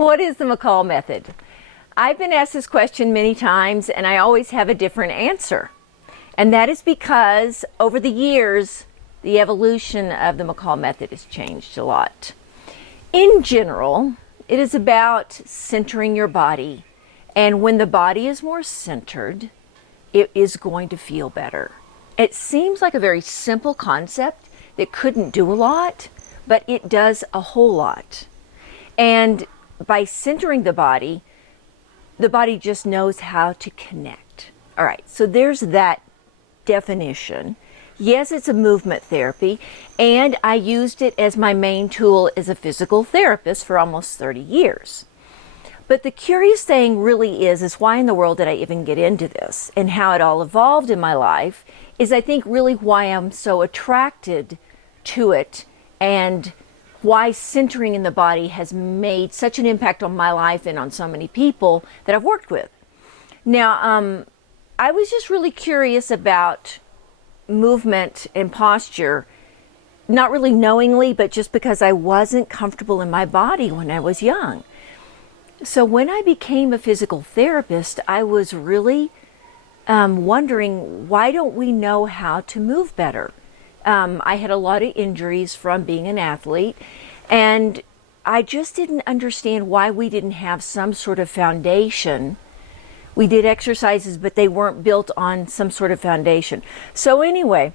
What is the McCall method? I've been asked this question many times and I always have a different answer. And that is because over the years, the evolution of the McCall method has changed a lot. In general, it is about centering your body. And when the body is more centered, it is going to feel better. It seems like a very simple concept that couldn't do a lot, but it does a whole lot. And by centering the body just knows how to connect. All right, so there's that definition. Yes, it's a movement therapy, and I used it as my main tool as a physical therapist for almost 30 years. But the curious thing really is why in the world did I even get into this, and how it all evolved in my life is I think really why I'm so attracted to it, and why centering in the body has made such an impact on my life and on so many people that I've worked with. Now, I was just really curious about movement and posture, not really knowingly, but just because I wasn't comfortable in my body when I was young. So when I became a physical therapist, I was really wondering, why don't we know how to move better? I had a lot of injuries from being an athlete, and I just didn't understand why we didn't have some sort of foundation. We did exercises, but they weren't built on some sort of foundation. So anyway,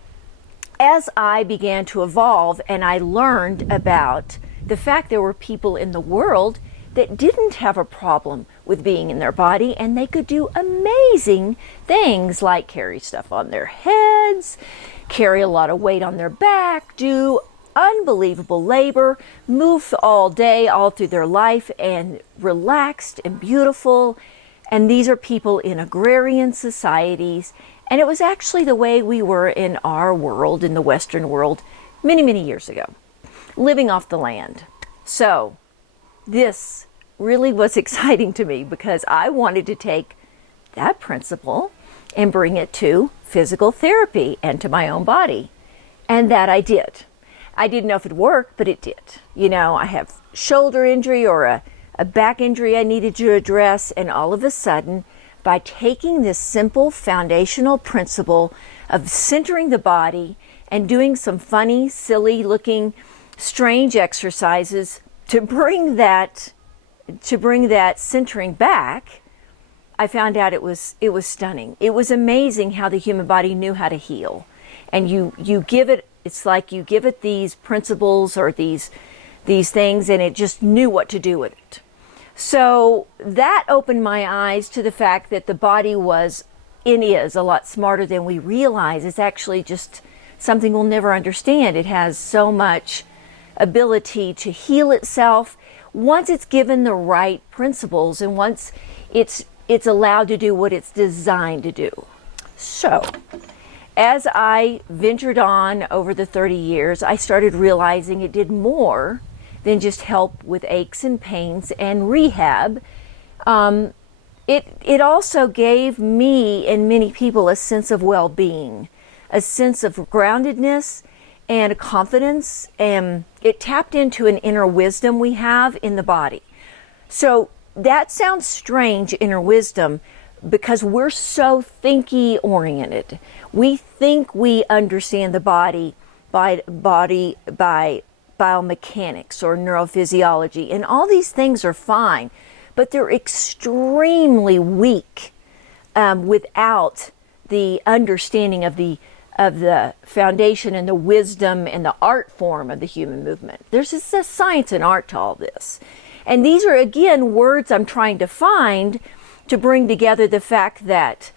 as I began to evolve and I learned about the fact there were people in the world that didn't have a problem with being in their body, and they could do amazing things like carry stuff on their heads, carry a lot of weight on their back, do unbelievable labor, move all day, all through their life, and relaxed and beautiful. And these are people in agrarian societies. And it was actually the way we were in our world, in the Western world, many, many years ago, living off the land. So this really was exciting to me because I wanted to take that principle and bring it to physical therapy and to my own body. And that I did. I didn't know if it worked, but it did. You know, I have shoulder injury or a back injury I needed to address, and all of a sudden, by taking this simple foundational principle of centering the body and doing some funny, silly looking, strange exercises to bring that centering back, I found out it was stunning. It was amazing how the human body knew how to heal. And you give it, it's like you give it these principles or these things, and it just knew what to do with it. So that opened my eyes to the fact that the body is a lot smarter than we realize. It's actually just something we'll never understand. It has so much ability to heal itself once it's given the right principles and once it's allowed to do what it's designed to do. So as I ventured on over the 30 years, I started realizing it did more than just help with aches and pains and rehab. It also gave me and many people a sense of well-being, a sense of groundedness and a confidence, and it tapped into an inner wisdom we have in the body. So that sounds strange, inner wisdom, because we're so thinky oriented. We think we understand the body by biomechanics or neurophysiology, and all these things are fine, but they're extremely weak without the understanding of the foundation and the wisdom and the art form of the human movement. There's just a science and art to all this. And these are, again, words I'm trying to find to bring together the fact that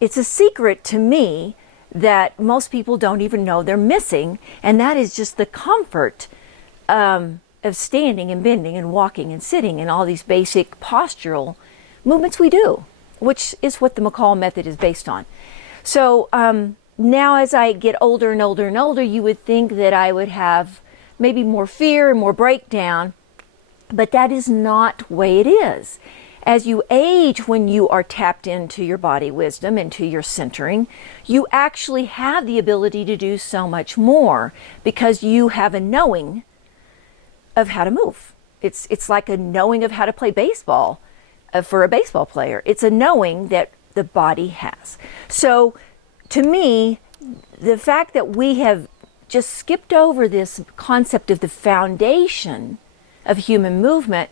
it's a secret to me that most people don't even know they're missing, and that is just the comfort of standing and bending and walking and sitting and all these basic postural movements we do, which is what the McCall method is based on. So now as I get older and older and older, you would think that I would have maybe more fear and more breakdown, but that is not the way it is. As you age, when you are tapped into your body wisdom and to your centering, you actually have the ability to do so much more because you have a knowing of how to move. It's like a knowing of how to play baseball for a baseball player. It's a knowing that the body has. So to me, the fact that we have just skipped over this concept of the foundation of human movement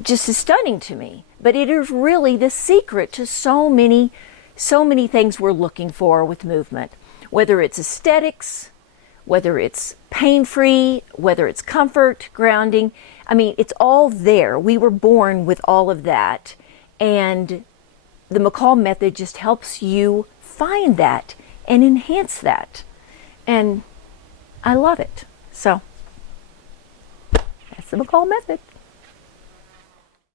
just is stunning to me. But it is really the secret to so many things we're looking for with movement, whether it's aesthetics, whether it's pain-free, whether it's comfort, grounding. I mean, it's all there. We were born with all of that. And the McCall method just helps you find that and enhance that. And I love it. So that's the McCall method.